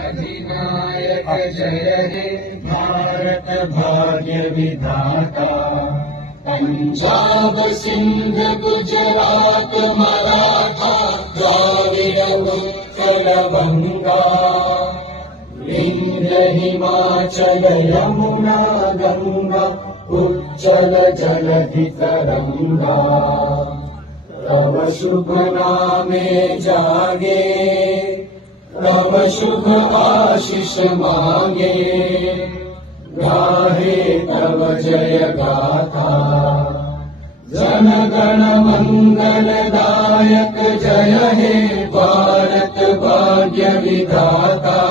अधिनायक जय हे भारत भाग्य विधाता। पंजाब सिंध गुजरात मराठा द्राविड उत्कल बंगा, विंध्य हिमाचल यमुना गंगा उज्जल जलधि तरंगा। तव शुभ नामे जागे, तव शुभ आशीष मांगे, गाहे तव जय गाथा। जन गण मंगलदायक जय हे भारत भाग्य विधाता।